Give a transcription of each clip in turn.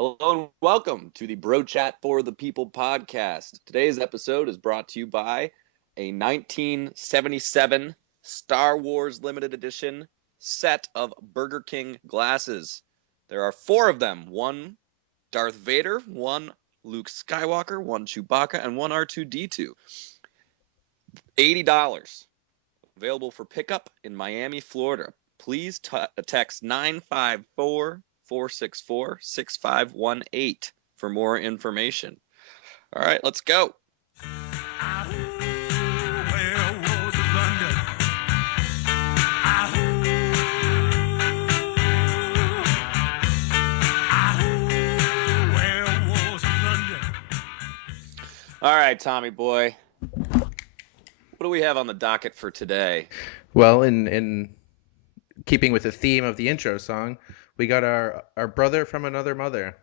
Hello and welcome to the Bro Chat for the People podcast. Today's episode is brought to you by a 1977 Star Wars limited edition set of Burger King glasses. There are 4 of them. 1 Darth Vader, 1 Luke Skywalker, 1 Chewbacca, and 1 R2-D2. $80. Available for pickup in Miami, Florida. Please text 954-464-6518 for more information. All right, let's go. All right, Tommy boy. What do we have on the docket for today? Well, in keeping with the theme of the intro song, we got our brother from another mother,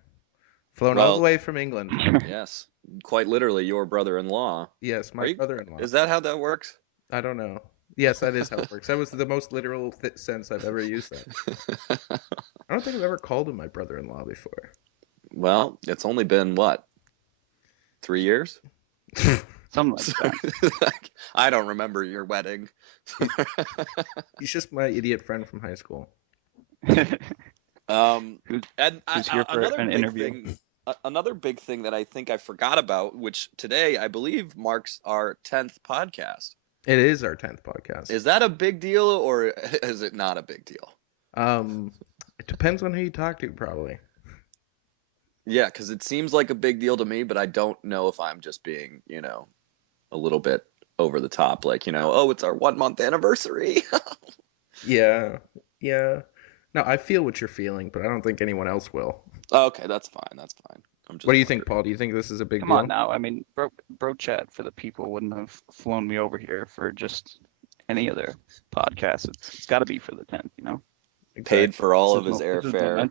flown all the way from England. Yes, quite literally your brother-in-law. Yes, my brother-in-law. Is that how that works? I don't know. Yes, that is how it works. That was the most literal sense I've ever used that. I don't think I've ever called him my brother-in-law before. Well, it's only been, 3 years? Something like that. I don't remember your wedding. He's just my idiot friend from high school. Who's here for an interview? Another big thing that I think I forgot about, which today I believe marks our 10th podcast. It is our 10th podcast. Is that a big deal or is it not a big deal? It depends on who you talk to, probably. Yeah, because it seems like a big deal to me, but I don't know if I'm just being, a little bit over the top, like, oh, it's our 1 month anniversary. Yeah. No, I feel what you're feeling, but I don't think anyone else will. Okay, that's fine. What do you think, Paul? Do you think this is a big deal? Come on now. I mean, bro chat for the people wouldn't have flown me over here for just any other podcast. It's got to be for the 10th, Exactly. Paid for all of his airfare.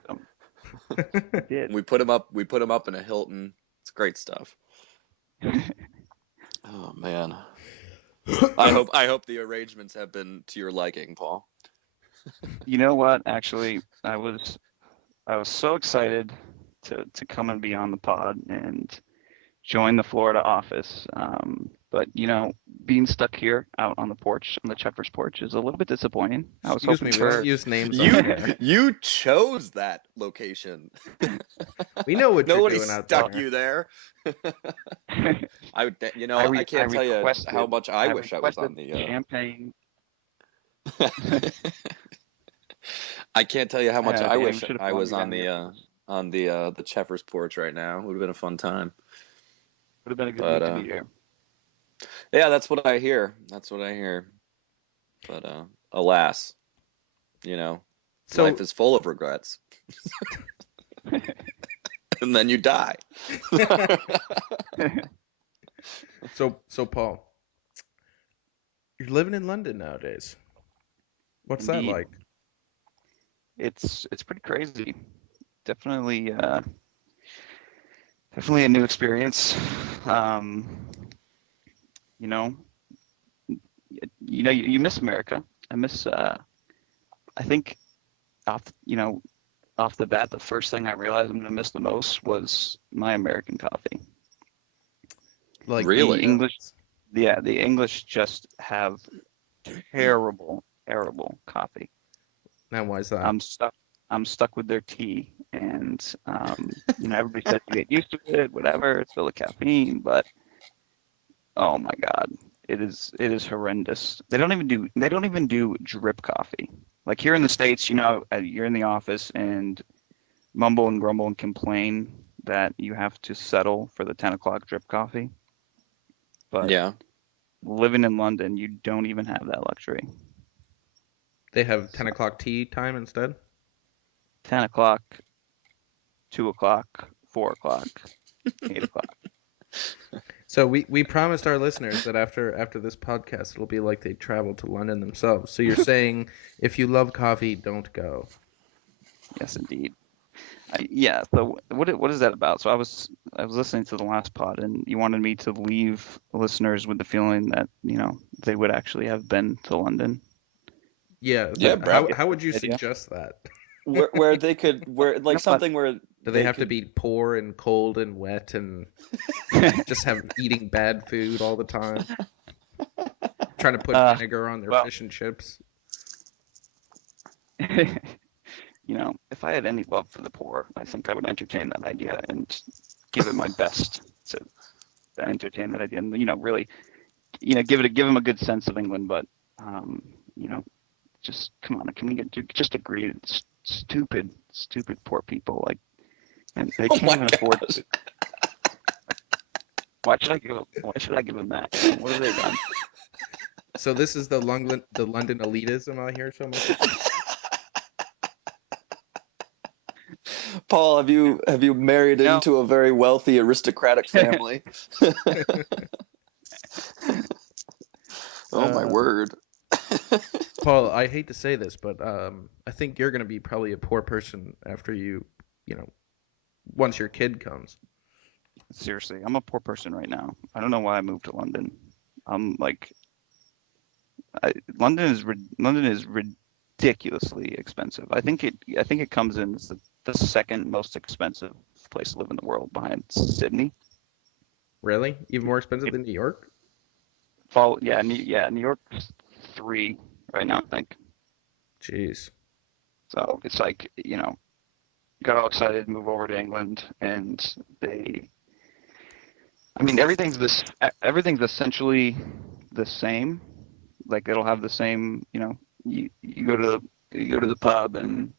We put him up in a Hilton. It's great stuff. Oh man. I hope the arrangements have been to your liking, Paul. You know what? Actually, I was so excited to come and be on the pod and join the Florida office. But being stuck here out on the porch, on the Cheffers porch, is a little bit disappointing. I was hoping we don't use names. You chose that location. We know what Nobody you're doing out stuck there. you there. I can't tell you how much I wish I was on the champagne. I can't tell you how much I wish I was on the Cheffers porch right now. It would have been a fun time. Would have been a good week to be here. Yeah, that's what I hear. But alas, life is full of regrets. And then you die. So Paul, you're living in London nowadays. What's Indeed. that like? It's pretty crazy. Definitely a new experience. You miss America. I miss. I think off the bat, the first thing I realized I'm gonna miss the most was my American coffee. Like really? The English, the English just have terrible coffee. Now, why is that? I'm stuck with their tea, and everybody says you get used to it, whatever. It's full of caffeine, but oh my God, it is horrendous. They don't even do drip coffee. Like here in the States, you're in the office and mumble and grumble and complain that you have to settle for the 10 o'clock drip coffee. But yeah, living in London, you don't even have that luxury. They have 10 o'clock tea time instead? 10 o'clock, 2 o'clock, 4 o'clock, 8 o'clock. So we promised our listeners that after this podcast, it'll be like they traveled to London themselves. So you're saying if you love coffee, don't go. Yes, indeed. So what is that about? So I was listening to the last pod, and you wanted me to leave listeners with the feeling that they would actually have been to London. Yeah. How would you suggest that? where they could where like You know what? something where Do they they have to could be poor and cold and wet and just have eating bad food all the time? Trying to put vinegar on their Well, fish and chips? if I had any love for the poor, I think I would entertain that idea and give it my best to entertain that idea, and really, give them a good sense of England, but you know, just come on, can we just agree? It's stupid poor people, like, and they Oh can't my even afford gosh. it. Why should I give them that? What have they done? So this is the London elitism I hear so much about? Paul, have you married No. into a very wealthy aristocratic family? Oh my word. Paul, I hate to say this, but I think you're going to be probably a poor person after once your kid comes. Seriously, I'm a poor person right now. I don't know why I moved to London. I'm like, London is ridiculously expensive. I think it comes in as the second most expensive place to live in the world behind Sydney. Really? Even more expensive than New York? New York's 3 right now, I think. Jeez. So it's like, got all excited to move over to England, and everything's essentially the same. Like, it'll have the same, you go to the pub, and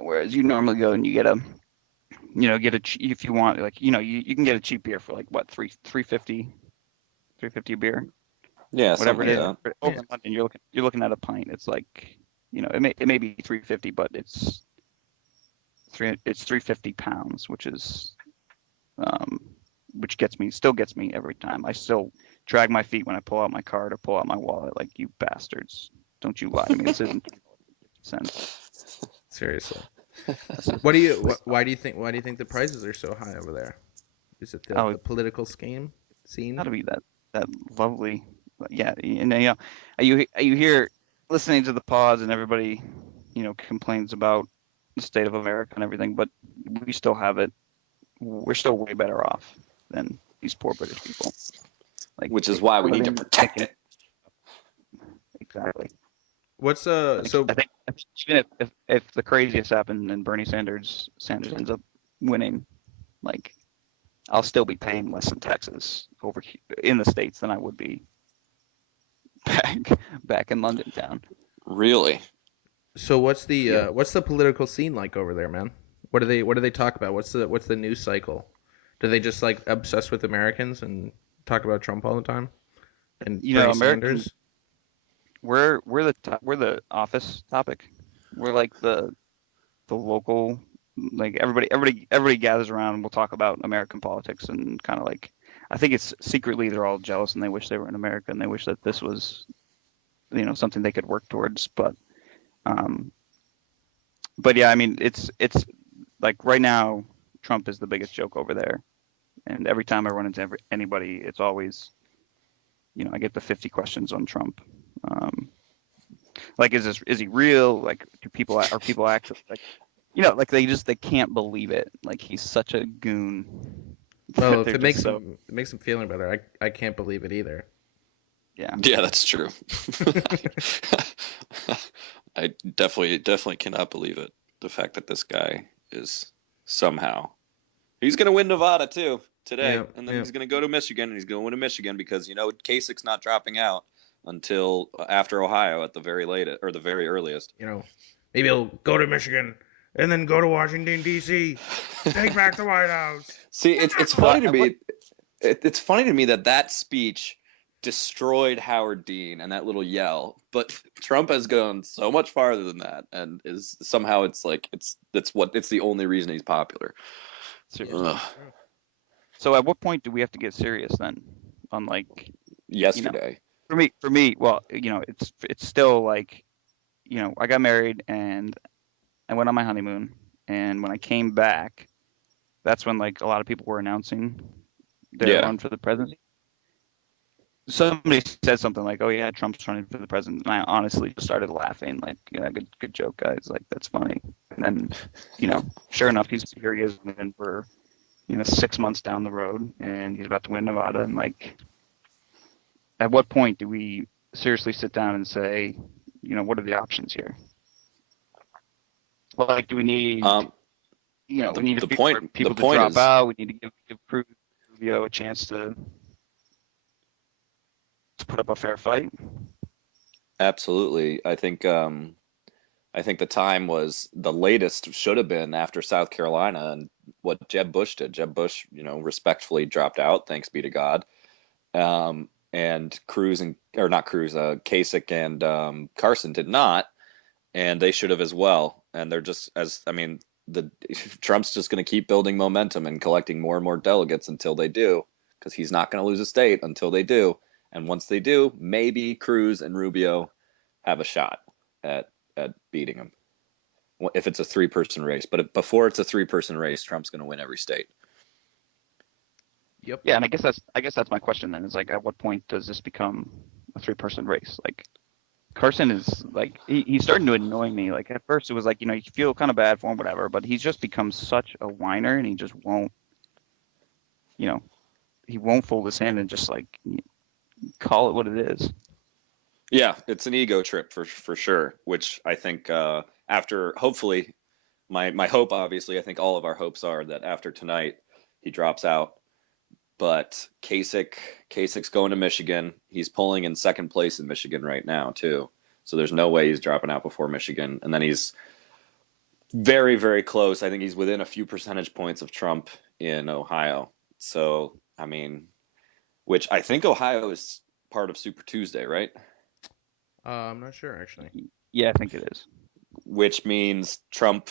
whereas you normally go and you get if you want, like, you can get a cheap beer for like what, 350 a beer, Yeah, whatever something it is. like that. But over in London, you're looking at a pint. It's like, it may be 350, but it's 350 pounds, which is which still gets me every time. I still drag my feet when I pull out my card or pull out my wallet, like, you bastards. Don't you lie to me. This isn't cents. Seriously. Why do you think the prices are so high over there? Is it the political scene? Gotta be that lovely, yeah. And you hear, listening to the pause, and everybody complains about the state of America and everything, but we still have it. We're still way better off than these poor British people. Like, Which is why we need to protect it. Exactly. What's I think even if the craziest happened and Bernie Sanders ends up winning, like, I'll still be paying less in taxes over in the States than I would be back in London town. Really? So what's the political scene like over there, man? What do they talk about? What's the news cycle? Do they just like obsess with Americans and talk about Trump all the time? And Bernie Sanders? We're the office topic. We're like the local, like, everybody gathers around, and we'll talk about American politics, and kind of like, I think it's secretly they're all jealous and they wish they were in America and they wish that this was something they could work towards, but yeah, I mean, it's like, right now Trump is the biggest joke over there, and every time I run into anybody, it's always, I get the 50 questions on Trump. Like, is he real? Like, are people actually, like, like, they can't believe it. Like, he's such a goon. Well, if it makes him feel any better, I can't believe it either. Yeah, that's true. I definitely cannot believe it. The fact that this guy is somehow, he's going to win Nevada too today, and then he's going to go to Michigan, and he's going to win in Michigan because Kasich's not dropping out until after Ohio at the very latest, or the very earliest. Maybe he'll go to Michigan and then go to Washington D.C. Take back the White House. See, it's funny to me. It's funny to me that speech destroyed Howard Dean and that little yell, but Trump has gone so much farther than that, and is somehow it's the only reason he's popular. So at what point do we have to get serious then? On, like, yesterday. For me, well, it's still like, I got married and I went on my honeymoon, and when I came back, that's when, like, a lot of people were announcing their run for the presidency. somebody said something like, "Oh yeah, Trump's running for the president," and I honestly just started laughing. Like, yeah, good joke, guys. Like, that's funny. And then, sure enough, here he is, and we're 6 months down the road, and he's about to win Nevada. And like, at what point do we seriously sit down and say, what are the options here? Like, do we need, we need people to drop out. We need to give Cruz, Rubio a chance to put up a fair fight. Absolutely. I think the time was the latest should have been after South Carolina and what Jeb Bush did. Jeb Bush, respectfully dropped out, thanks be to God. And Kasich and Carson did not, and they should have as well. And they're just Trump's just going to keep building momentum and collecting more and more delegates until they do, because he's not going to lose a state until they do. And once they do, maybe Cruz and Rubio have a shot at beating him if it's a 3-person race. But before it's a 3-person race, Trump's going to win every state. Yep. Yeah, and I guess that's my question then. Is like, at what point does this become a 3-person race? Like, Carson is like, he's starting to annoy me. Like, at first it was like, you feel kind of bad for him, whatever, but he's just become such a whiner, and he just won't, he won't fold his hand and just like call it what it is. Yeah, it's an ego trip for sure, which I think after, hopefully, my hope, obviously, I think all of our hopes are that after tonight he drops out. But Kasich's going to Michigan. He's polling in second place in Michigan right now too. So there's no way he's dropping out before Michigan. And then he's very, very close. I think he's within a few percentage points of Trump in Ohio. So, which I think Ohio is part of Super Tuesday, right? I'm not sure, actually. Yeah, I think it is. Which means Trump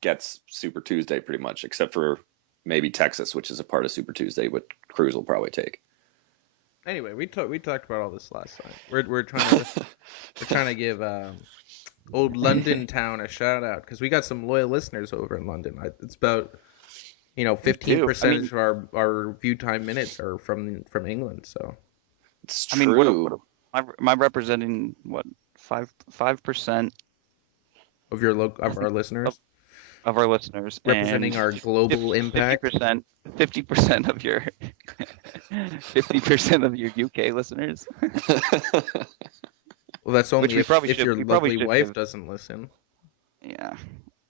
gets Super Tuesday pretty much, except for maybe Texas, which is a part of Super Tuesday, which Cruz will probably take. Anyway, we talked about all this last time. We're trying to give old London town a shout out, because we got some loyal listeners over in London. It's about 15% of our view time minutes are from England. So it's true. Am I representing what 5% of our listeners? Of our listeners, representing our global impact. 50% of your 50% of your UK listeners. Well, that's only if your lovely wife doesn't listen. Yeah,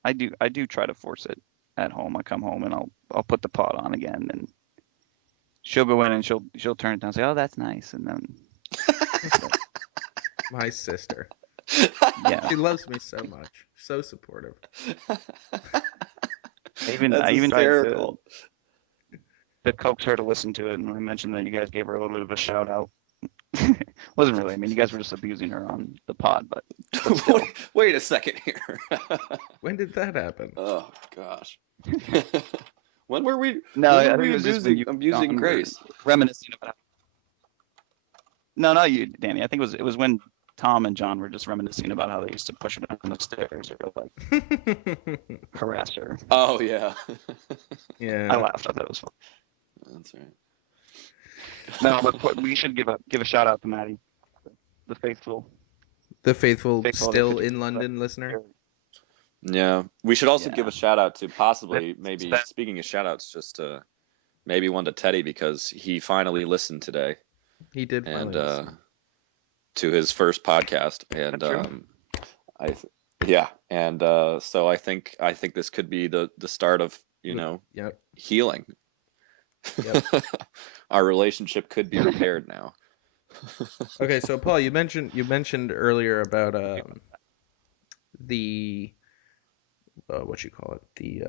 I do try to force it at home. I come home and I'll put the pod on again, and she'll go in and she'll turn it down and say, "Oh, that's nice," and then my sister. Yeah, she loves me so much, so supportive. I even tried to coax her to listen to it, and I mentioned that you guys gave her a little bit of a shout out. Wasn't really. You guys were just abusing her on the pod, but wait a second here. When did that happen? Oh gosh. When were we? No, I think it was just abusing Grace. Reminiscing about. No, you, Danny. I think it was when Tom and John were just reminiscing about how they used to push her down the stairs or like harass her. Oh yeah. Yeah. I laughed. I thought it was fun. That's right. No, but we should give a shout out to Maddie, the faithful still in London listener. Yeah, we should also give a shout out to speaking of shout outs, just maybe one to Teddy, because he finally listened today. He did finally listen to his first podcast, and so I think this could be the start of healing. Yep. Our relationship could be repaired now. Okay, so Paul, you mentioned earlier about the the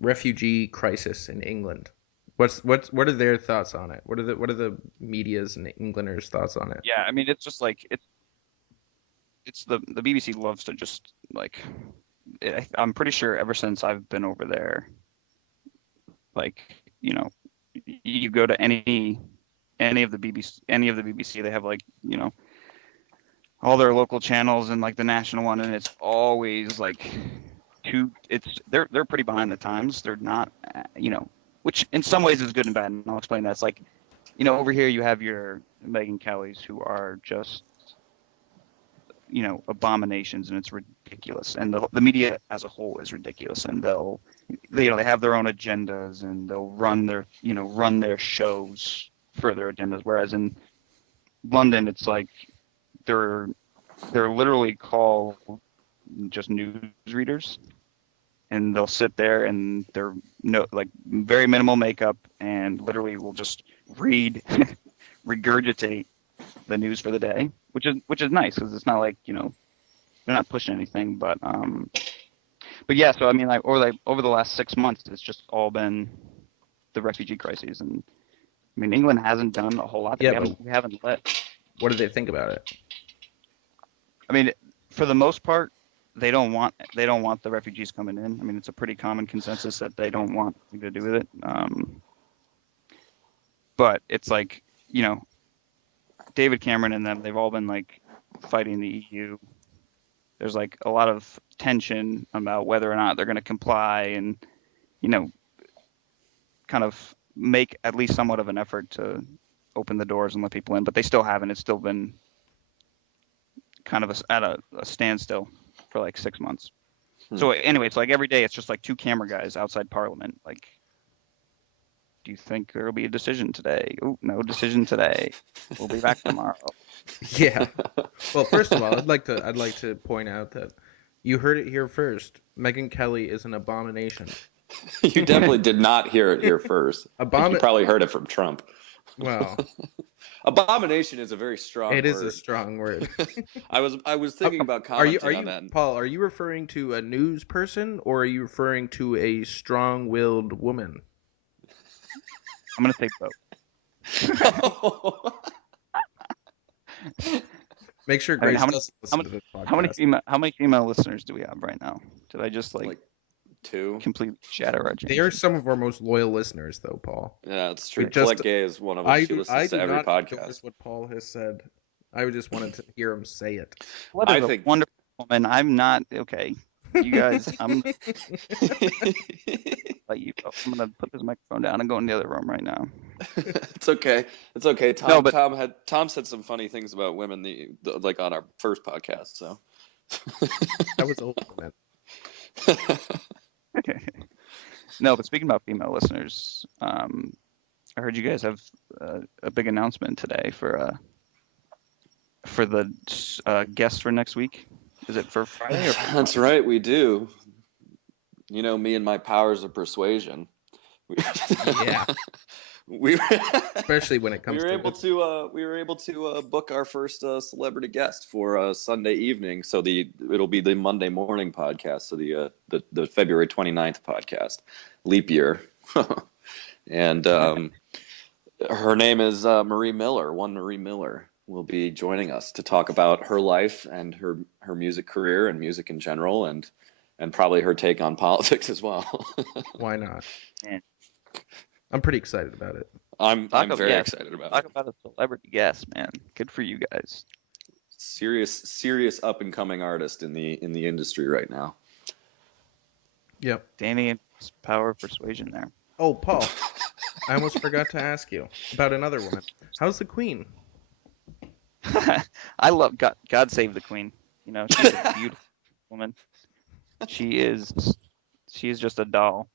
refugee crisis in England. What are their thoughts on it? What are the media's and Englanders' thoughts on it? Yeah, it's just like it's the BBC loves to just like, I'm pretty sure ever since I've been over there, like, you go to any of the BBC, they have like, all their local channels and like the national one, and it's always like they're pretty behind the times. They're not, which in some ways is good and bad, and I'll explain that. It's like over here you have your Megyn Kellys who are just, abominations, and it's ridiculous. And the media as a whole is ridiculous, and they have their own agendas, and they'll run their shows for their agendas. Whereas in London, it's like they're literally called just news readers, and they'll sit there and they're very minimal makeup and literally will just regurgitate the news for the day, which is nice because it's not like they're not pushing anything, but yeah. So I mean, over the last 6 months, it's just all been the refugee crises, and I mean England hasn't done a whole lot. Yeah, we haven't let. What do they think about it? I mean, for the most part, they don't want the refugees coming in. I mean, it's a pretty common consensus that they don't want anything to do with it. But it's like, David Cameron and them, they've all been like fighting the EU. There's like a lot of tension about whether or not they're going to comply and, kind of make at least somewhat of an effort to open the doors and let people in. But they still haven't. It's still been kind of at a standstill for like 6 months. So anyway, it's like every day it's just like 2 camera guys outside Parliament. Like, do you think there will be a decision today? Oh, no decision today. We'll be back tomorrow. Yeah. Well, first of all, I'd like to point out that you heard it here first. Megyn Kelly is an abomination. You definitely did not hear it here first. You probably heard it from Trump. Well, abomination is a very strong word. It is a strong word. I was thinking about commenting on that. Paul, are you referring to a news person or are you referring to a strong-willed woman? I'm going to say both. Make sure Grace doesn't listen to this podcast. How many female listeners do we have right now? Did I just like 2 completely shatter our change? They are some of our most loyal listeners, though, Paul. Yeah, it's true. Colette Gay is one of them. She listens to every podcast. That's what Paul has said. I just wanted to hear him say it. Colette is a wonderful woman. I'm not okay. You guys, I'm let you go. I'm gonna put this microphone down and go in the other room right now. It's okay. It's okay. Tom said some funny things about women like on our first podcast. So that was a whole comment. No, but speaking about female listeners, I heard you guys have a big announcement today for the guest for next week. Is it for Friday? That's right, we do. Me and my powers of persuasion. Yeah. Especially when it comes to we were able to book our first celebrity guest for Sunday evening. So it'll be the Monday morning podcast. So the February 29th podcast, leap year. And her name is Marie Miller. Marie Miller will be joining us to talk about her life and her music career and music in general, and probably her take on politics as well. Why not? I'm pretty excited about it. I'm very excited about it. Talk about a celebrity guest, man. Good for you guys. Serious up and coming artist in the industry right now. Yep. Danny and his power of persuasion there. Oh, Paul, I almost forgot to ask you about another woman. How's the Queen? I love God save the Queen. She's a beautiful woman. She is just a doll.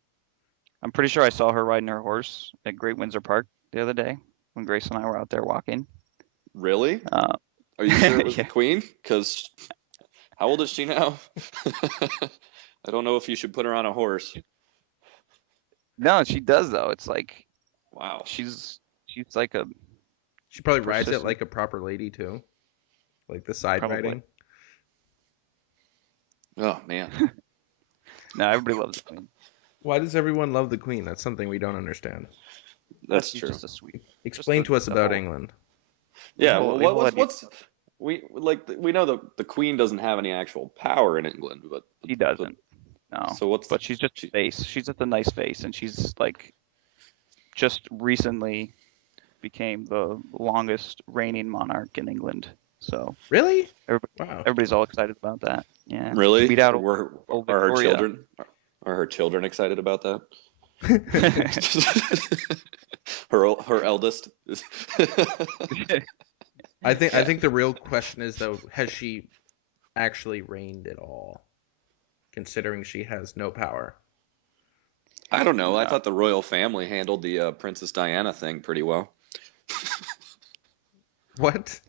I'm pretty sure I saw her riding her horse at Great Windsor Park the other day when Grace and I were out there walking. Really? Are you sure it was the Queen? Because how old is she now? I don't know if you should put her on a horse. No, she does though. It's like, wow. She's like a. She probably rides it like a proper lady too, like the side riding. Oh man. No, everybody loves the Queen. Why does everyone love the Queen? That's something we don't understand. That's true. Just a sweet. Explain to us about England. Yeah, we know the Queen doesn't have any actual power in England, but she doesn't. No. So but she's just a face. She's just a nice face, and she's like just recently became the longest reigning monarch in England. So really, everybody's all excited about that. Yeah. Really? Beat out are her children? Are her children excited about that? Her eldest. I think the real question is though, has she actually reigned at all, considering she has no power? I don't know. I No. thought the royal family handled the Princess Diana thing pretty well. What?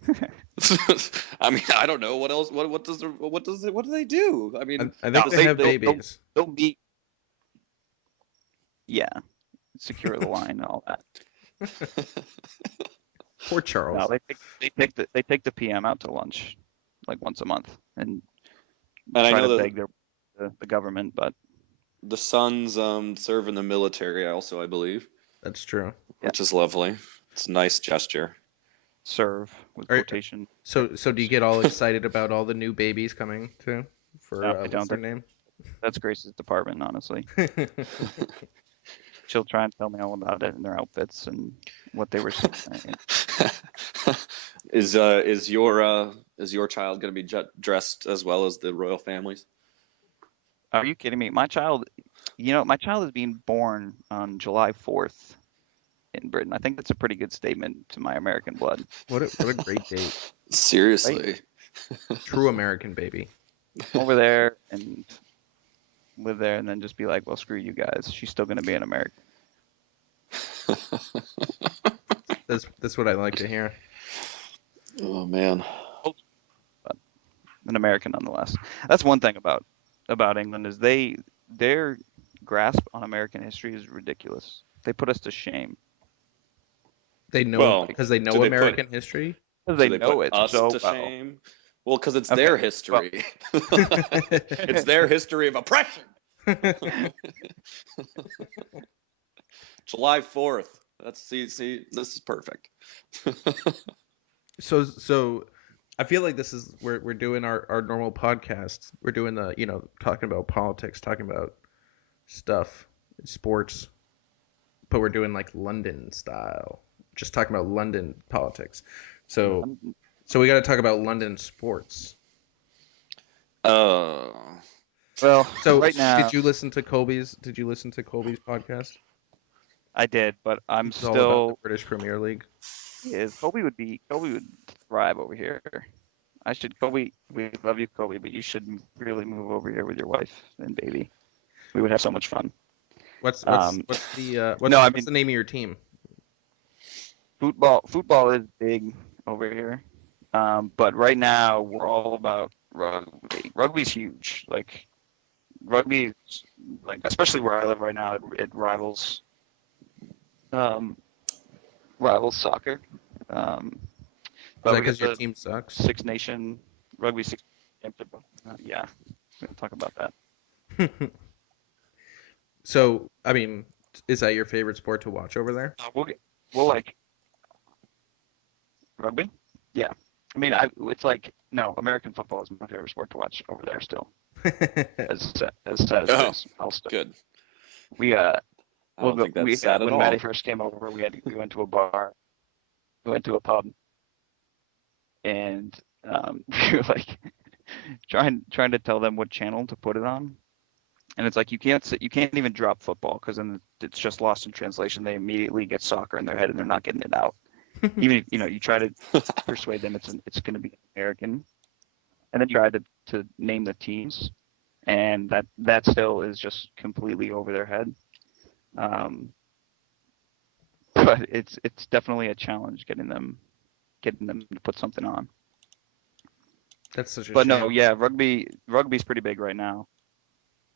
I mean, I don't know what else. What do they do? I mean, I think they have babies. They'll meet. Yeah, secure the line and all that. Poor Charles. No, they take the PM out to lunch, like once a month, and And I try know to that beg the government, but the sons serve in the military also, I believe, That's true. which is lovely. It's a nice gesture. serve with Are- quotation. So do you get all excited about all the new babies coming too? For No, I what's don't. their name? That's Grace's department, honestly. She'll try and tell me all about it and their outfits and what they were saying. Is your child going to be dressed as well as the royal families? Are you kidding me? My child is being born on July 4th in Britain. I think that's a pretty good statement to my American blood. What a great date. Seriously. True American baby. Over there and live there and then just be like, well, screw you guys. She's still going to be an American. That's what I like to hear. Oh man. An American nonetheless. That's one thing about England is their grasp on American history is ridiculous. They put us to shame. They know Well, because they know do they American history. Because they Do know put it us so to well. shame? Well, because it's Okay, their well- history. It's their history of oppression. July 4th. See, this is perfect. So I feel like this is we're doing our normal podcast. We're doing the talking about politics, talking about stuff, sports, but we're doing like London style, just talking about London politics. So we got to talk about London sports. Oh. Well, So right now did you listen to Colby's podcast? I did, but I'm It's all about still. the British Premier League. Colby would thrive over here. Colby, we love you, Colby, but you should really move over here with your wife and baby. We would have so much fun. What's No, the name of your team? Football is big over here, but right now we're all about rugby. Rugby's huge. Like rugby, especially where I live right now, it rivals soccer. Is that because your team sucks? Six Nation Rugby Six. Yeah, we can talk about that. So, I mean, is that your favorite sport to watch over there? We'll like rugby. Yeah, I mean, it's like no, American football is my favorite sport to watch over there still. As sad as it is, I'll still. Good. We I don't think that's sad at when all. Maddie first came over, we went to a bar, we went to a pub, and we were like trying to tell them what channel to put it on, and it's like you can't even drop football because then it's just lost in translation. They immediately get soccer in their head and they're not getting it out. Even if you try to persuade them it's going to be American, and then try to name the teams, and that still is just completely over their head. But it's definitely a challenge getting them to put something on. That's such a But shame. no, yeah, rugby's pretty big right now.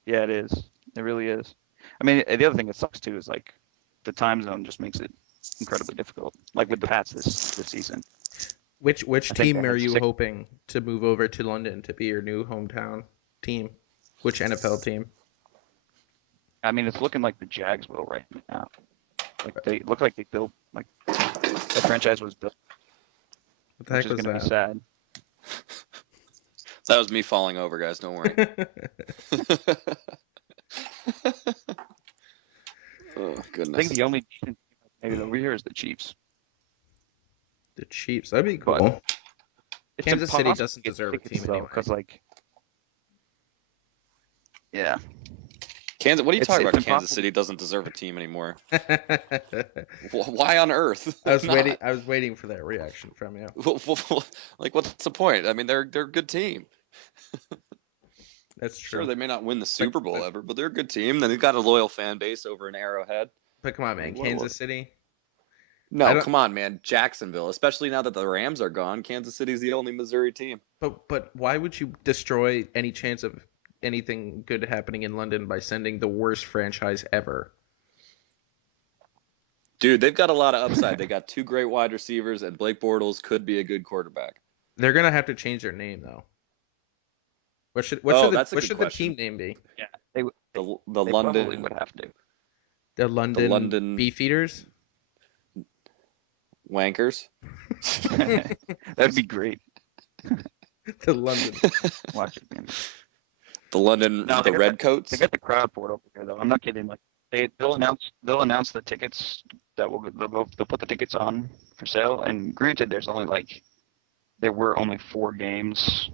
Yeah, it is. It really is. I mean, the other thing that sucks too is like the time zone just makes it incredibly difficult. Like with the Pats this season. Which I think team they are had you 6 hoping to move over to London to be your new hometown team? Which NFL team? I mean, it's looking like the Jags will right now. Like they look like they built like that franchise was built, What the which heck is was going to be that? sad. That was me falling over, guys. Don't worry. Oh I goodness. think the only decent team maybe over here is the Chiefs. The Chiefs. That'd be But cool. It's Kansas City impossible doesn't to get deserve a tickets, team though, anyway. because like, yeah, Kansas. What are you talking about? It's Kansas impossible. City doesn't deserve a team anymore. I Why on earth? was Not? waiting. I was waiting for that reaction from you. Like, what's the point? I mean, they're a good team. That's true. Sure, they may not win the Super Bowl ever, but they're a good team. Then they've got a loyal fan base over in Arrowhead. But come on, man, Kansas City. No, come on, man, Jacksonville. Especially now that the Rams are gone, Kansas City's the only Missouri team. But why would you destroy any chance of anything good happening in London by sending the worst franchise ever? Dude, they've got a lot of upside. They got 2 great wide receivers, and Blake Bortles could be a good quarterback. They're gonna have to change their name though. What should the team name be? Yeah, The they London probably would have to. The London Beefeaters? Wankers. That'd be great. The London. Watch it, man. The London No, the Redcoats. They got the crowd for it over here, though. I'm not kidding. Like they'll announce the tickets that they'll put the tickets on for sale. And granted, there were only 4 games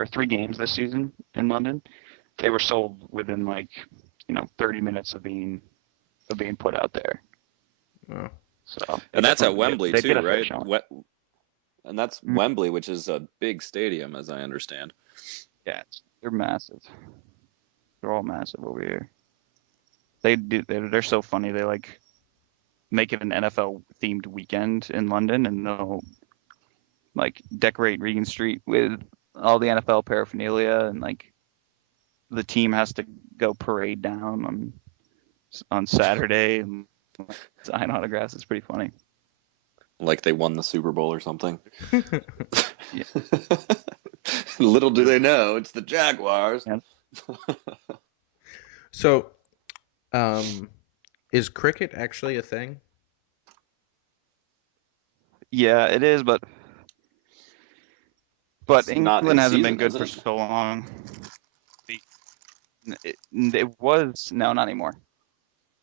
or 3 games this season in London. They were sold within 30 minutes of being put out there. Oh. So and that's at Wembley they too, did a fair right? showing. And that's Wembley, which is a big stadium, as I understand. Yeah, they're massive. They're all massive over here. They're so funny. They make it an NFL themed weekend in London, and they'll decorate Regent Street with all the NFL paraphernalia, and the team has to go parade down on Saturday and sign autographs. It's pretty funny. Like they won the Super Bowl or something. Yeah. Little do they know, it's the Jaguars. Yeah. So, is cricket actually a thing? Yeah, it is, but It's not England in hasn't season, been good is for it? so long. It was no, not anymore.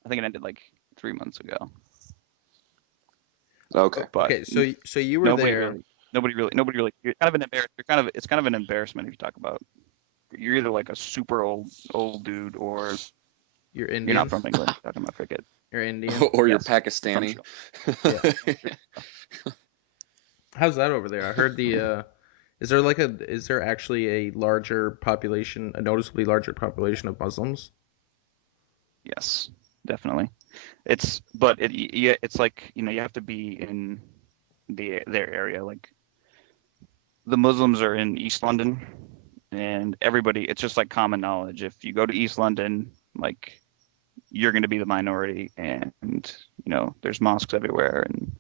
I think it ended 3 months ago. Okay. But Okay, so you were there. Nobody really. You're kind of an It's kind of an embarrassment if you talk about. You're either a super old dude, or You're Indian. you're not from England talking about cricket. You're Indian. Or you're Yes. Pakistani. How's that over there? I heard is there actually a larger population, a noticeably larger population of Muslims? Yes, definitely. It's you have to be in their area. The Muslims are in East London, and everybody. It's just common knowledge. If you go to East London, you're going to be the minority, and there's mosques everywhere, and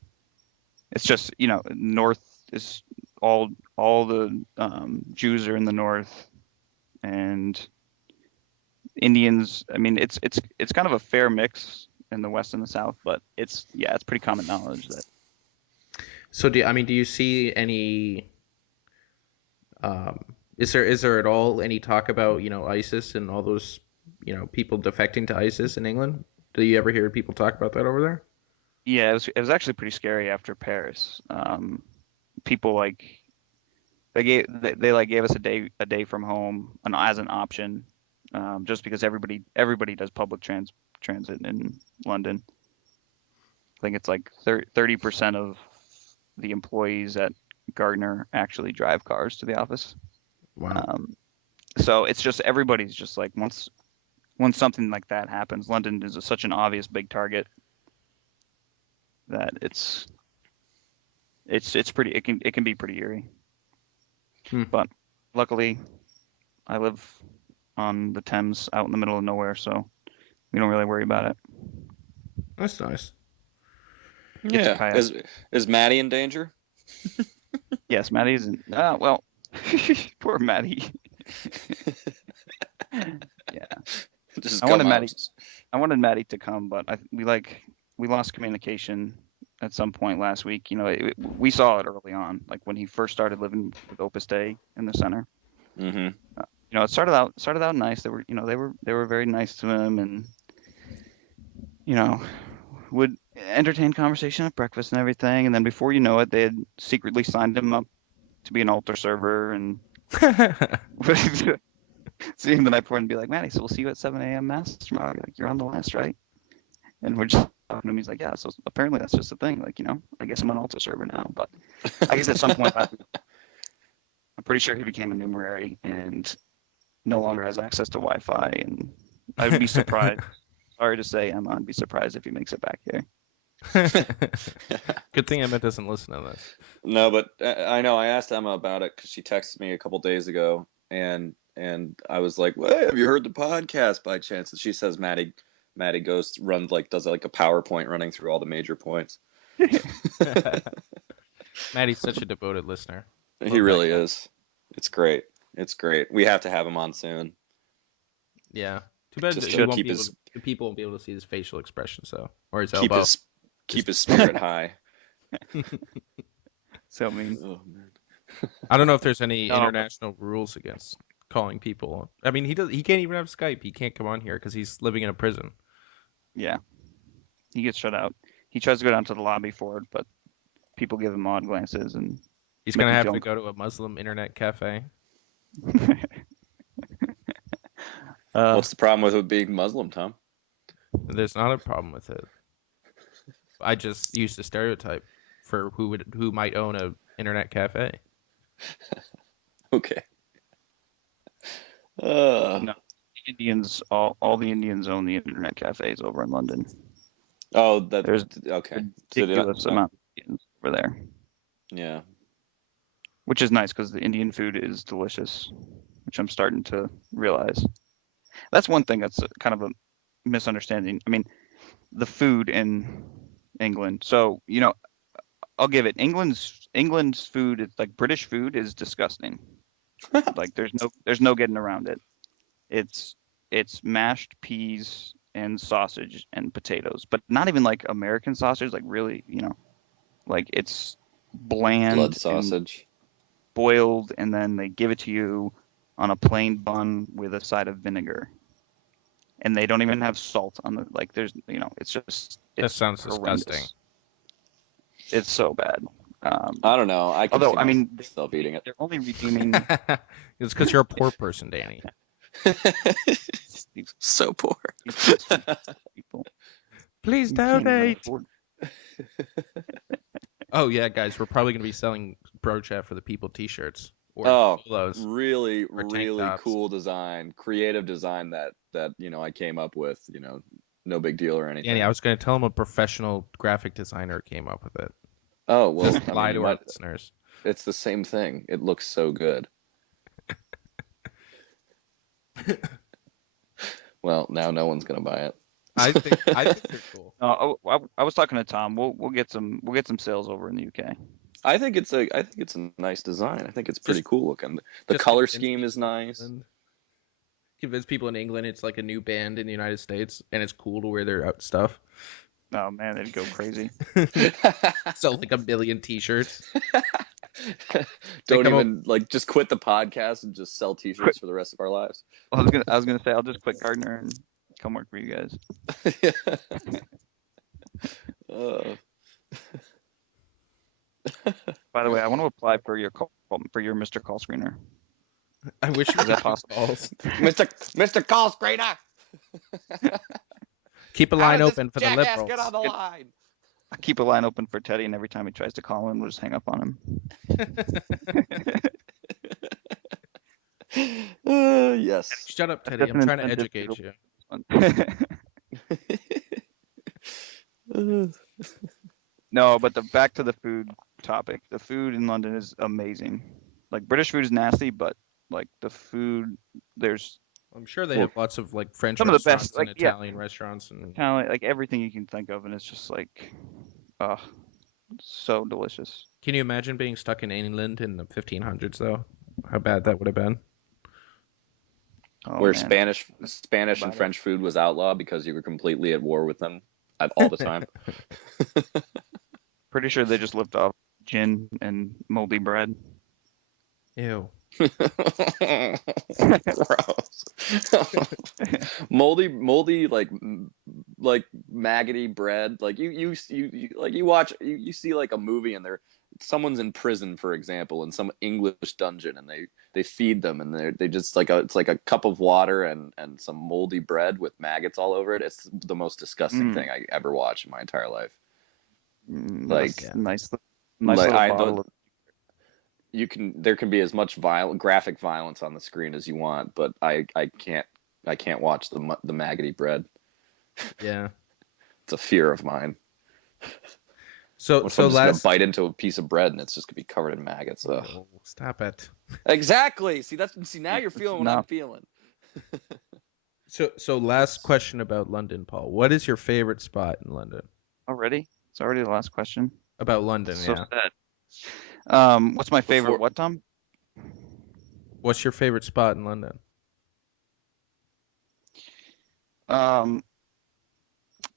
it's just north is all the Jews are in the north, and Indians. I mean, it's kind of a fair mix in the west and the south, but it's pretty common knowledge that. So do you see any? Is there at all any talk about ISIS and all those people defecting to ISIS in England? Do you ever hear people talk about that over there? Yeah, it was actually pretty scary after Paris. People they gave us a day from home as an option, just because everybody does public transit in London. I think it's 30% of the employees at Gardner actually drive cars to the office. Wow. So it's just everybody's just once something like that happens, London is such an obvious big target that it's pretty it can be pretty eerie. But luckily I live on the Thames out in the middle of nowhere, so we don't really worry about it. That's nice. Yeah. Is Maddie in danger? Yes, Maddie's in well poor Maddie. Yeah. Just I come wanted Maddie to come, but we lost communication at some point last week. We saw it early on, when he first started living with Opus Dei in the center. Mm-hmm. It started out nice. They were very nice to him, and would entertain conversation at breakfast and everything. And then before you know it, they had secretly signed him up to be an altar server, and See him the night before and be like, Maddie, so we'll see you at 7 a.m. mass tomorrow. I'll be like, you're on the list, right? And we're just talking to him. He's like, yeah, so apparently that's just a thing. Like, I guess I'm an altar server now. But I guess at some point, I'm pretty sure he became a numerary and no longer has access to Wi-Fi. And I'd be surprised. Sorry to say, Emma, I'd be surprised if he makes it back here. Good thing Emma doesn't listen to this. No, but I know I asked Emma about it because she texted me a couple days ago, and I was like, "Well, have you heard the podcast by chance?" And she says Maddie does a PowerPoint running through all the major points. Maddie's such a devoted listener. He really is. It's great. It's great. We have to have him on soon. Yeah. Too bad people won't be able to see his facial expressions though, or his elbow. Keep his spirit high. So mean. Oh, man. I don't know if there's any international rules against calling people. I mean, he can't even have Skype. He can't come on here because he's living in a prison. Yeah, he gets shut out. He tries to go down to the lobby for it, but people give him odd glances, and he's gonna have to go to a Muslim internet cafe. What's the problem with it being Muslim, Tom? There's not a problem with it. I just used a stereotype for who might own a internet cafe. Okay. No, Indians, all the Indians own the internet cafes over in London. Oh, there's okay. Ridiculous amount of Indians over there. Yeah. Which is nice because the Indian food is delicious, which I'm starting to realize. That's one thing that's kind of a misunderstanding. I mean, the food in England. So, I'll give it. England's food, it's like British food is disgusting. Like there's no getting around it. It's mashed peas and sausage and potatoes, but not even like American sausage, like really, like it's bland blood sausage, boiled, and then they give it to you on a plain bun with a side of vinegar. And they don't even have salt on the, like, there's, it's just, that sounds horrendous. Disgusting. It's so bad. I don't know. Although, I mean, myself eating it. They're only redeeming. It's because you're a poor person, Danny. So poor. Please donate. Oh yeah, guys, we're probably gonna be selling Bro Chat for the People T-shirts. Or polos, really cool design, creative design that I came up with. No big deal or anything. Danny, I was gonna tell him a professional graphic designer came up with it. Oh well, lie to our listeners. It's the same thing. It looks so good. Well, now no one's gonna buy it. I think they're cool. I was talking to Tom. We'll get some sales over in the UK. I think it's a nice design. I think it's pretty cool looking. The color scheme is nice. Convince people in England it's like a new band in the United States, and it's cool to wear their stuff. Oh man, they'd go crazy. Sell like 1 million T-shirts. Don't even just quit the podcast and just sell T-shirts for the rest of our lives. Well, I was gonna say I'll just quit Gardner and come work for you guys. By the way, I want to apply for your Mr. Call Screener. I wish it was that possible. Mr. Call Screener. Keep a line open for the liberals. Get on the line. I keep a line open for Teddy, and every time he tries to call in, we'll just hang up on him. Yes. Shut up, Teddy. I'm trying to educate you. No, but back to the food topic. The food in London is amazing. Like British food is nasty, but like the food, I'm sure they have lots of like French some of the best, and Italian restaurants and kind of like everything you can think of, and it's just like, so delicious. Can you imagine being stuck in England in the 1500s though? How bad that would have been. Where Spanish and French food was outlawed because you were completely at war with them all the time. Pretty sure they just lived off gin and moldy bread. Ew. moldy like maggoty bread. Like you watch you see like a movie and someone's in prison, for example, in some English dungeon, and they feed them, and they just it's like a cup of water and some moldy bread with maggots all over it. It's the most disgusting thing I ever watched in my entire life. Like nice like little I bottle don't. of. There can be as much graphic violence on the screen as you want, but I can't watch the maggoty bread. Yeah. It's a fear of mine. So I'm so just gonna last. bite into a piece of bread and it's just gonna be covered in maggots. Ugh. Oh, stop it. Exactly. See now you're feeling what I'm Not- feeling. So last question about London, Paul. What is your favorite spot in London? Already? It's already the last question. About London, So yeah. sad. What's my favorite? Before- What, Tom? What's your favorite spot in London?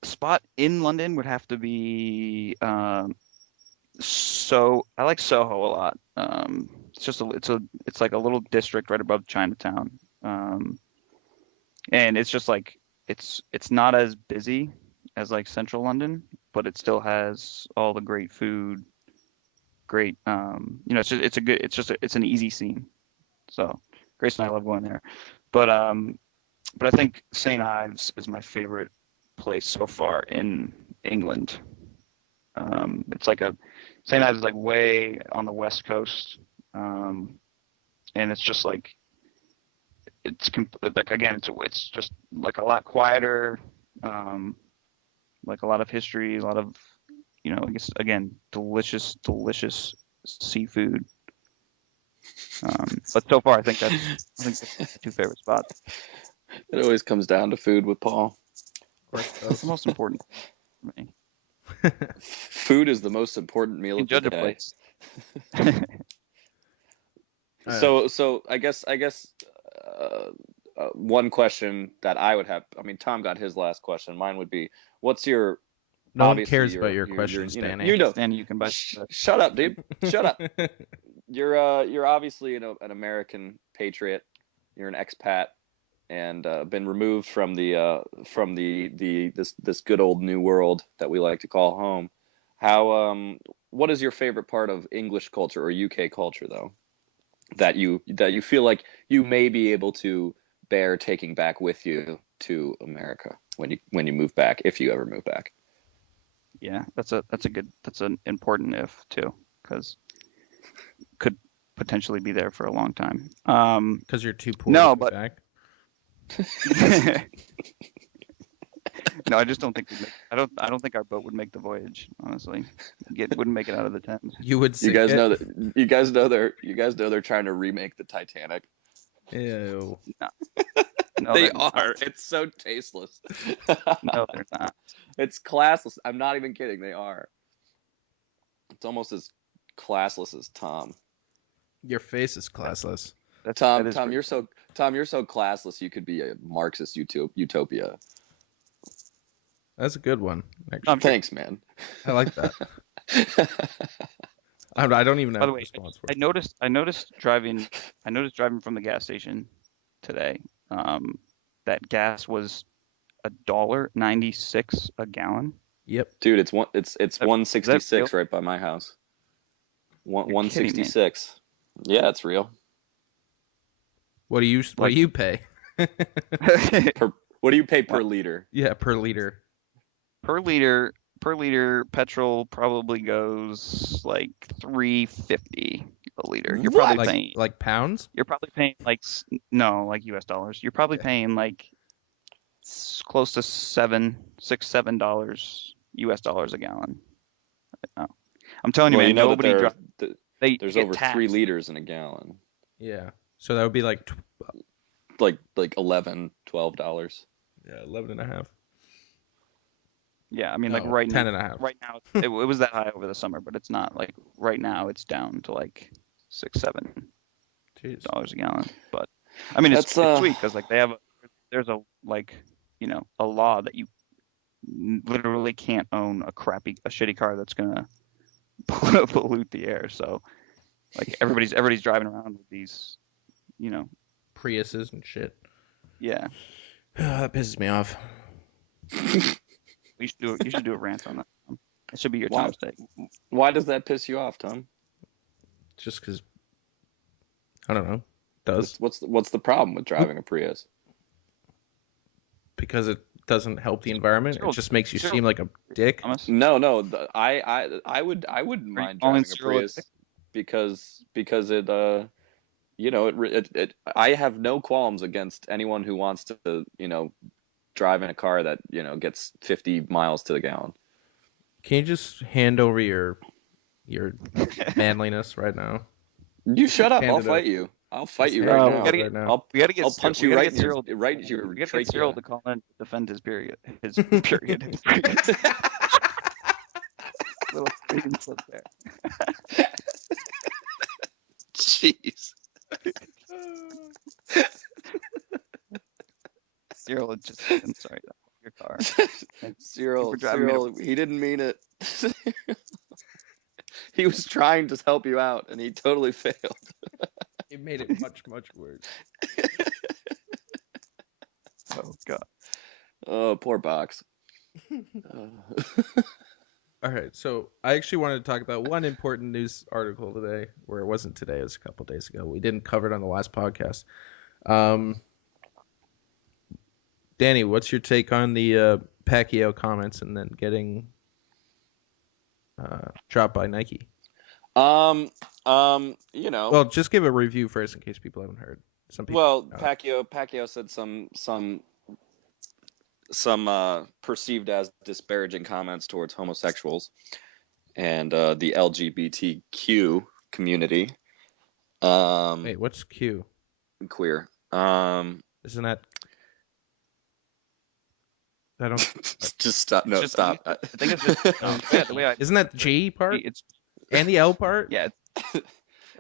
Spot in London would have to be so I like Soho a lot. It's just it's like a little district right above Chinatown. And it's just like it's not as busy as like central London, but it still has all the great food, great it's an easy scene. So Grace and I love going there. But I think St. Ives is my favorite place so far in England. It's like St. Ives is like way on the west coast, and it's just like it's just like a lot quieter, like a lot of history, a lot of I guess again delicious seafood. But so far I think that's my two favorite spots. It always comes down to food with Paul. That's the most important for me. Food is the most important meal You of can the judge a day. place. So I guess one question that I would have. I mean, Tom got his last question. Mine would be, what's your No one obviously cares about your questions, Danny. Danny, you can buy. Shut up, dude. Shut up. You're obviously an American patriot. You're an expat, and been removed from this good old new world that we like to call home. What is your favorite part of English culture or UK culture though, that you feel like you may be able to bear taking back with you to America when you move back, if you ever move back? Yeah, that's an important if too, because could potentially be there for a long time. Because you're too poor No, to but- go back. No, I just don't think I don't think our boat would make the voyage. Honestly, wouldn't make it out of the Thames. You would You sink guys it. know that you guys know they're trying to remake the Titanic. Ew. No, They they're are. not. It's so tasteless. No, they're not. It's classless. I'm not even kidding. They are. It's almost as classless as Tom. Your face is classless. Tom, that is Tom, pretty- you're so classless. You could be a Marxist utopia. That's a good one. I'm Actually. sure- Thanks, man. I like that. I don't even By have the a way, response for I it. noticed driving from the gas station today. That gas was $1.96 a gallon. Yep. Dude, it's that 166 real? right by my house. You're kidding me. 166. Yeah, it's real. What do you pay? What do you pay per What? liter? Yeah, per liter. Per liter, petrol probably goes like $3.50 a liter. You're What? probably paying. Like pounds? You're probably paying like like US dollars. You're probably paying like close to $7 US dollars a gallon. I'm telling you, Well, man. know Nobody that they there's get over taxed. 3 liters in a gallon. Yeah. So that would be like Like $11, $12. yeah, 11 and a half. Yeah, I mean, like No, right 10 now, and a half. right now it was that high over the summer, but it's not like right now. It's down to like $6-7 Jeez. a gallon. But I mean, it's That's, sweet because like there's a like a law that you literally can't own a shitty car that's gonna pollute the air. So like everybody's driving around with these, Priuses and shit. yeah. That pisses me off. You should do a rant on that. It should be your Why? Tom's take. Why does that piss you off, Tom? just because I don't know. Does What's the problem with driving a Prius? Because it doesn't help the environment. It just makes you seem like a dick. No, I wouldn't mind driving a Prius because it I have no qualms against anyone who wants to drive in a car that gets 50 miles to the gallon. Can you just hand over your manliness right now? You shut up! I'll fight you. I'll fight you right now. I'll punch you right in your trachea. To call in to defend his period. His period. His period. Little freedom slip there. Jeez. Cyril, I'm sorry. Your car. Cyril, he didn't mean it. He was trying to help you out, and he totally failed. It made it much, much worse. Oh, God. Oh, poor Box. All right, so I actually wanted to talk about one important news article today, where it wasn't today, it was a couple days ago. We didn't cover it on the last podcast. Danny, what's your take on the Pacquiao comments and then getting dropped by Nike? Well, just give a review first in case people haven't heard. Some people. Pacquiao said some perceived as disparaging comments towards homosexuals and the LGBTQ community. Wait, what's Q? Queer. Isn't that? I don't. Just stop. No, stop. I think it's just the way Isn't that the G part? And the L part? Yeah.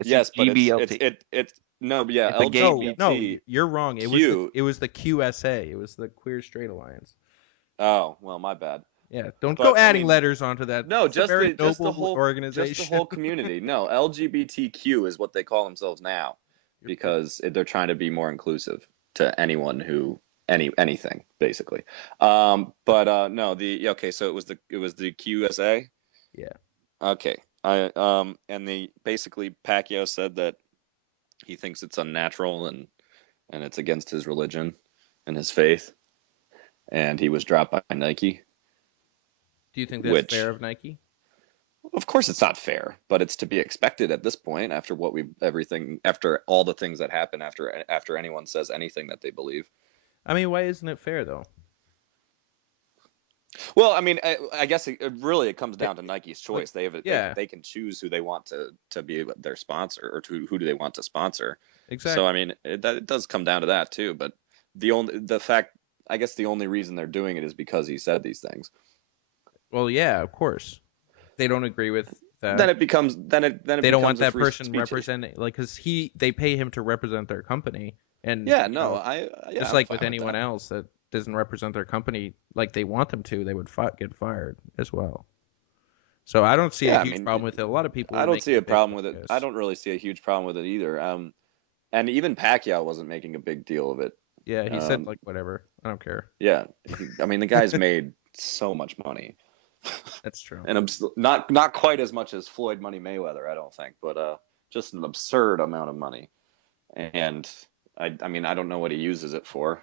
Yes, but GBLT. it's no, but yeah, It's LGBT. No, you're wrong. It was the QSA. It was the Queer Straight Alliance. Oh, well, my bad. Yeah, don't go adding letters onto that. No, just the whole organization. Just the whole community. No, LGBTQ is what they call themselves now because they're trying to be more inclusive to anyone who anything basically. No, so it was the QSA. Yeah. Okay. Basically Pacquiao said that he thinks it's unnatural and it's against his religion and his faith, and he was dropped by Nike. Do you think that's fair of Nike? Of course it's not fair, but it's to be expected at this point after after all the things that happen after anyone says anything that they believe. I mean, why isn't it fair though? Well, I mean, I guess it comes down to Nike's choice. They can choose who they want to be their sponsor or who do they want to sponsor. Exactly. So I mean, it does come down to that too. But the only reason they're doing it is because he said these things. Well, yeah, of course. They don't agree with that. Then it becomes they don't want that person representing, like, because they pay him to represent their company, and just like with anyone else that doesn't represent their company like they want them to, they would get fired as well. So I don't see a huge problem with it. A lot of people. I don't see a problem with it. I don't really see a huge problem with it either. And even Pacquiao wasn't making a big deal of it. Yeah, he said like whatever. I don't care. Yeah, I mean the guy's made so much money. That's true. And not quite as much as Floyd Money Mayweather, I don't think, but just an absurd amount of money. And I mean I don't know what he uses it for.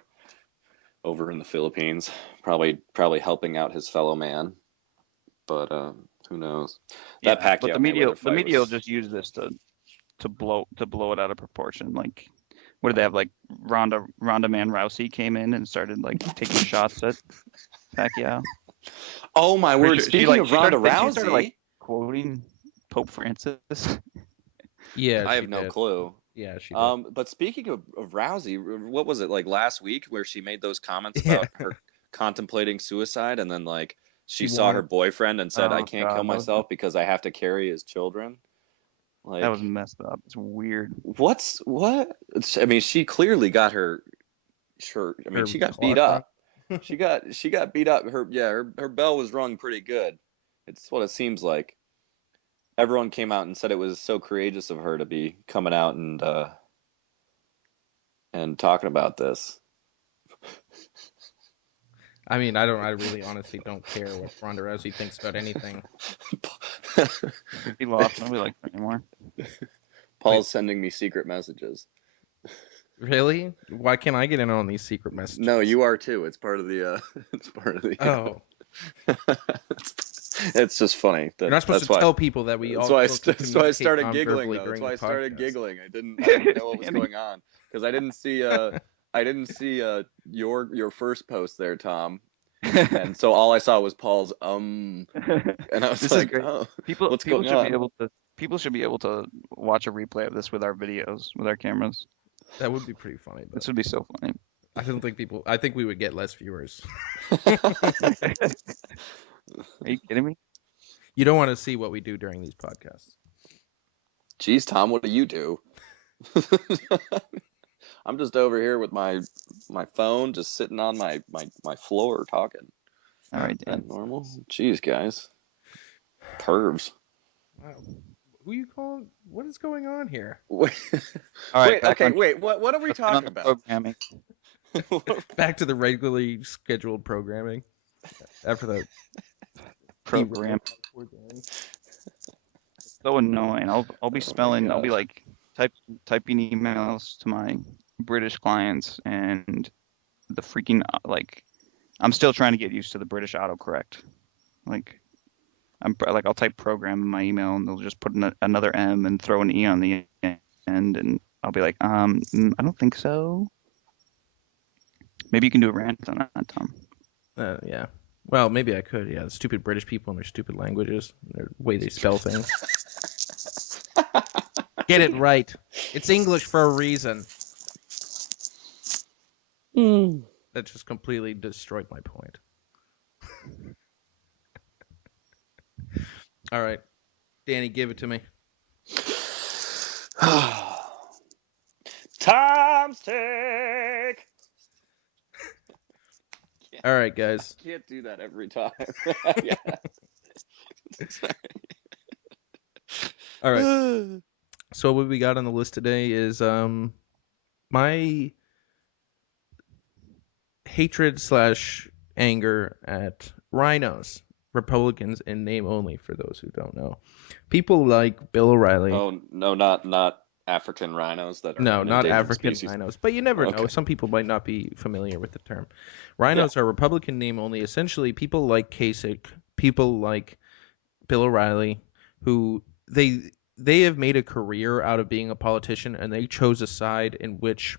Over in the Philippines, probably helping out his fellow man, but who knows? That Pacquiao. But the media will just use this to blow it out of proportion. Like, what did they have? Like Ronda Man Rousey came in and started like taking shots at Pacquiao. Oh my word! Speaking of Ronda Rousey, she started like quoting Pope Francis. Yeah, I have no clue. Yeah, she did. But speaking of Rousey, what was it like last week where she made those comments about her contemplating suicide, and then like she saw her boyfriend and said, "I can't kill myself because I have to carry his children." Like, that was messed up. It's weird. What? I mean, she clearly got her. I mean, she got beat up. She got beat up. Her bell was rung pretty good. It's what it seems like. Everyone came out and said it was so courageous of her to be coming out and talking about this. I mean, I really honestly don't care what Ronda Rousey thinks about anything. He lost. Nobody likes her anymore. Paul's sending me secret messages. Really? Why can't I get in on these secret messages? No, you are too. It's part of the. It's part of the. Oh. It's just funny. You're not supposed to tell people that we all. That's why I started giggling. Though. That's why I started giggling. I didn't know what was going on because I didn't see your first post there, Tom. And so all I saw was Paul's and I was like, oh, people should be able to watch a replay of this with our videos, with our cameras. That would be pretty funny. This would be so funny. I think we would get less viewers. Are you kidding me? You don't want to see what we do during these podcasts. Jeez, Tom, what do you do? I'm just over here with my phone, just sitting on my floor talking. All right, Dan. That normal? Jeez, guys. Pervs. Wow. Who you calling? What is going on here? Wait. All right. Wait. What are we talking about? Programming. Back to the regularly scheduled programming. After the program. It's so annoying. I'll be spelling. I'll be like typing emails to my British clients, and the freaking I'm still trying to get used to the British autocorrect. I'll type program in my email, and they'll just put another M and throw an E on the end, and I'll be like, I don't think so. Maybe you can do a rant on that, Tom. Yeah. Well, maybe I could. Yeah, the stupid British people and their stupid languages, their way they spell things. Get it right. It's English for a reason. That just completely destroyed my point. All right. Danny, give it to me. Tom's take. All right, guys. I can't do that every time. Yeah. All right. So what we got on the list today is my hatred / anger at Rhinos, Republicans in name only, for those who don't know. People like Bill O'Reilly. Oh, no, not African rhinos that are not African rhinos, but you never know. Some people might not be familiar with the term. Rhinos are Republican name only. Essentially, people like Kasich, people like Bill O'Reilly, who they have made a career out of being a politician, and they chose a side in which,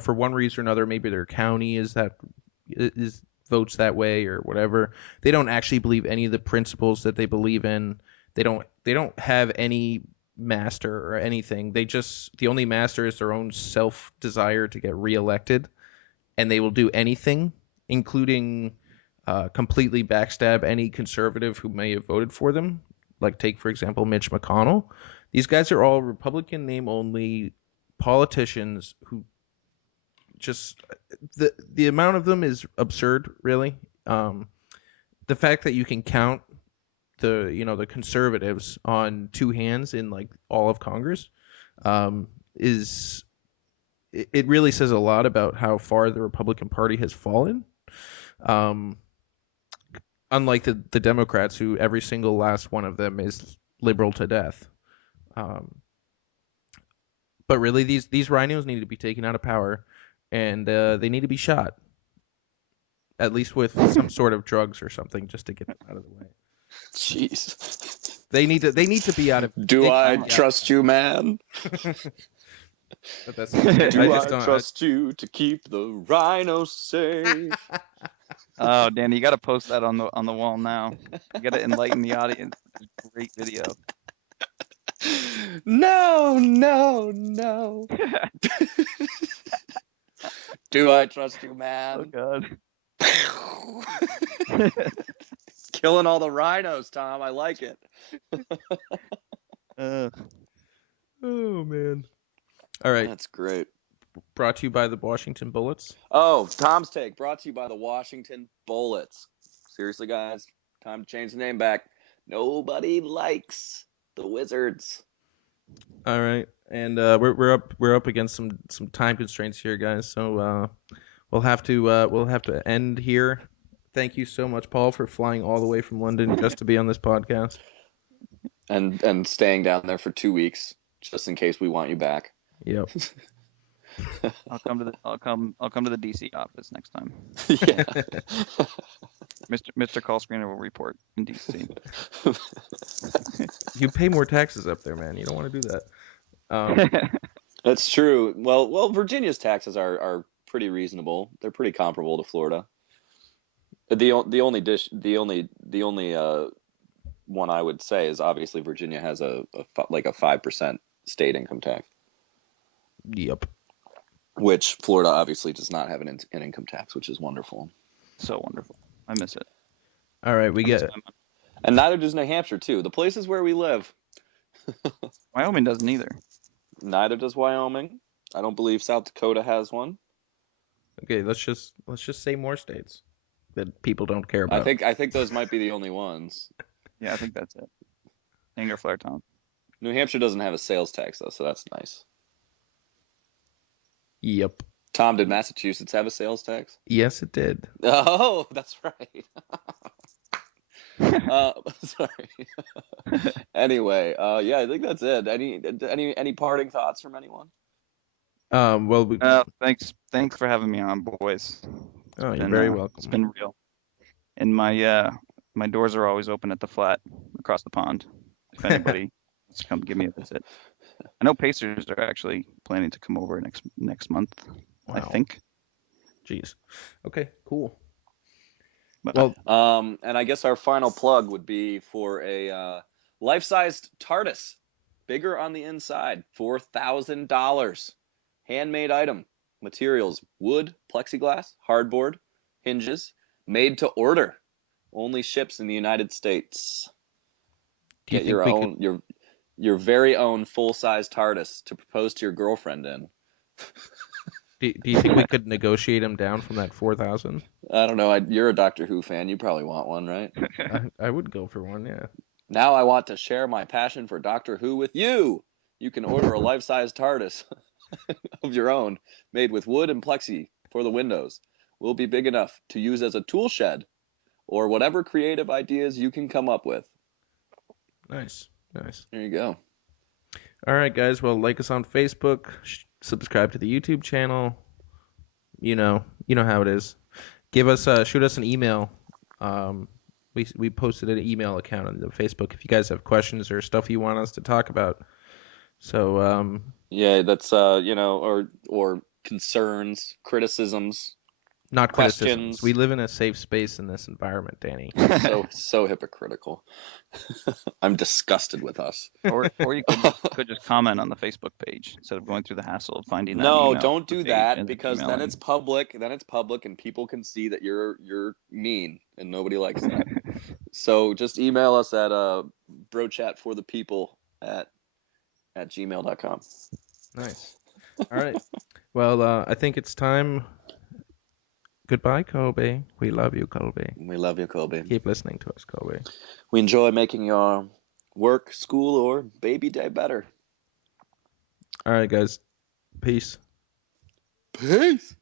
for one reason or another, maybe their county is votes that way or whatever. They don't actually believe any of the principles that they believe in. They don't have any master or anything. The only master is their own self desire to get reelected, and they will do anything, including completely backstab any conservative who may have voted for them. Like, take for example Mitch McConnell. These guys are all Republican name only politicians who just the amount of them is absurd, really. The fact that you can count the conservatives on two hands in all of Congress it really says a lot about how far the Republican Party has fallen. Unlike the Democrats, who every single last one of them is liberal to death. But really, these rhinos need to be taken out of power, and they need to be shot, at least with some sort of drugs or something, just to get them out of the way. Jeez. They need to be out of. Do I trust you, man? But that's, Do I trust you to keep the rhinos safe? Oh, Danny, you got to post that on the wall now. You got to enlighten the audience. Great video. No. Do I trust you, man? Oh God. Killing all the rhinos, Tom. I like it. Oh man. All right. That's great. Brought to you by the Washington Bullets. Oh, Tom's take. Brought to you by the Washington Bullets. Seriously, guys. Time to change the name back. Nobody likes the Wizards. All right, and we're up against some time constraints here, guys. So we'll have to end here. Thank you so much, Paul, for flying all the way from London just to be on this podcast. And staying down there for 2 weeks just in case we want you back. Yep. I'll come to the DC office next time. Yeah. Mr. Call Screener will report in DC. You pay more taxes up there, man. You don't want to do that. That's true. Well, Virginia's taxes are pretty reasonable. They're pretty comparable to Florida. The only one I would say is obviously Virginia has a 5% state income tax, Yep. which Florida obviously does not have an income tax, which is wonderful. So wonderful. I miss it. All right, we get it. And neither does New Hampshire too. The places where we live. Wyoming doesn't either. Neither does Wyoming. I don't believe South Dakota has one. Okay, let's just say more states that people don't care about. I think those might be the only ones. Yeah, I think that's it. Anger Flare Town. New Hampshire doesn't have a sales tax though, so that's nice. Yep. Tom, did Massachusetts have a sales tax? Yes, it did. Oh, that's right. Sorry. Anyway, yeah, I think that's it. Any parting thoughts from anyone? Well, thanks for having me on, boys. Oh, you're very welcome. It's been real. And my doors are always open at the flat across the pond. If anybody wants to come give me a visit. I know Pacers are actually planning to come over next month. Wow. I think. Jeez. Okay, cool. Well, and I guess our final plug would be for a life-sized TARDIS, bigger on the inside, $4,000, handmade item, materials: wood, plexiglass, hardboard, hinges, made to order, only ships in the United States. Get your very own full-size TARDIS to propose to your girlfriend in. Do you think we could negotiate him down from that 4,000? I don't know. You're a Doctor Who fan. You probably want one, right? I would go for one, yeah. Now I want to share my passion for Doctor Who with you. You can order a life-size TARDIS of your own, made with wood and plexi for the windows. Will be big enough to use as a tool shed, or whatever creative ideas you can come up with. Nice. There you go. All right, guys. Well, like us on Facebook. Subscribe to the YouTube channel. You know how it is. Shoot us an email. We posted an email account on the Facebook if you guys have questions or stuff you want us to talk about. So yeah, that's or concerns, criticisms. Not questions. Criticisms. We live in a safe space in this environment, Danny. So hypocritical. I'm disgusted with us. Or you could just comment on the Facebook page instead of going through the hassle of finding that. No, don't do that, because then it's public. Then it's public, and people can see that you're mean, and nobody likes that. So just email us at brochatforthepeople@gmail.com. Nice. All right. Well, I think it's time. Goodbye, Kobe. We love you, Kobe. We love you, Kobe. Keep listening to us, Kobe. We enjoy making your work, school, or baby day better. All right, guys. Peace. Peace.